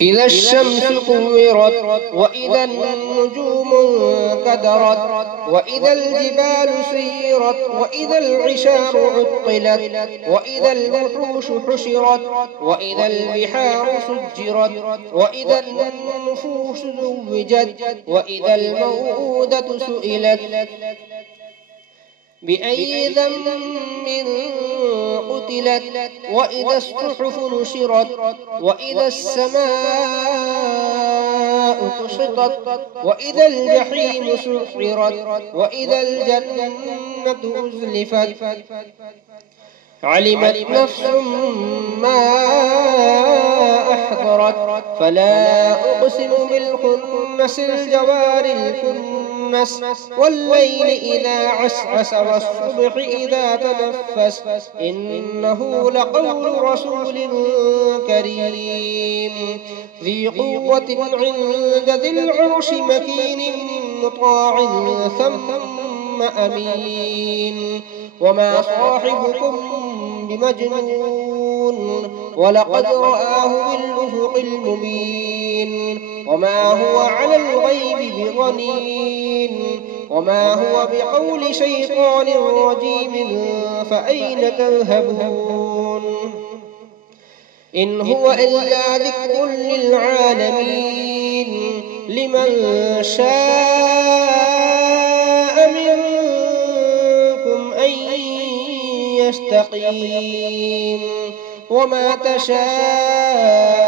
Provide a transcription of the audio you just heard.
إذا الشمس كورت وإذا النجوم انكدرت وإذا الجبال سيرت وإذا العشار عطلت وإذا الوحوش حشرت وإذا البحار سجرت وإذا النفوس زوجت وإذا الموءودة سئلت بأي ذنب قتلت وإذا الصحف نشرت وإذا السماء كشطت وإذا الجحيم سعرت وإذا الجنة أزلفت علمت نفس ما أحضرت فلا أقسم بالخنس الجوار الكنس والليل إذا عسعس والصبح إذا تنفس إنه لقول رسول كريم ذي قوة عند ذي العرش مكين مطاع ثم أمين وما صاحبكم بمجنون ولقد رآه بالأفق المبين وما هو على الغيب بضنين وما هو بقول شيطان رجيم فأين تذهبون إن هو إلا ذكر للعالمين لمن شاء منكم أن يستقيم وما تشاءون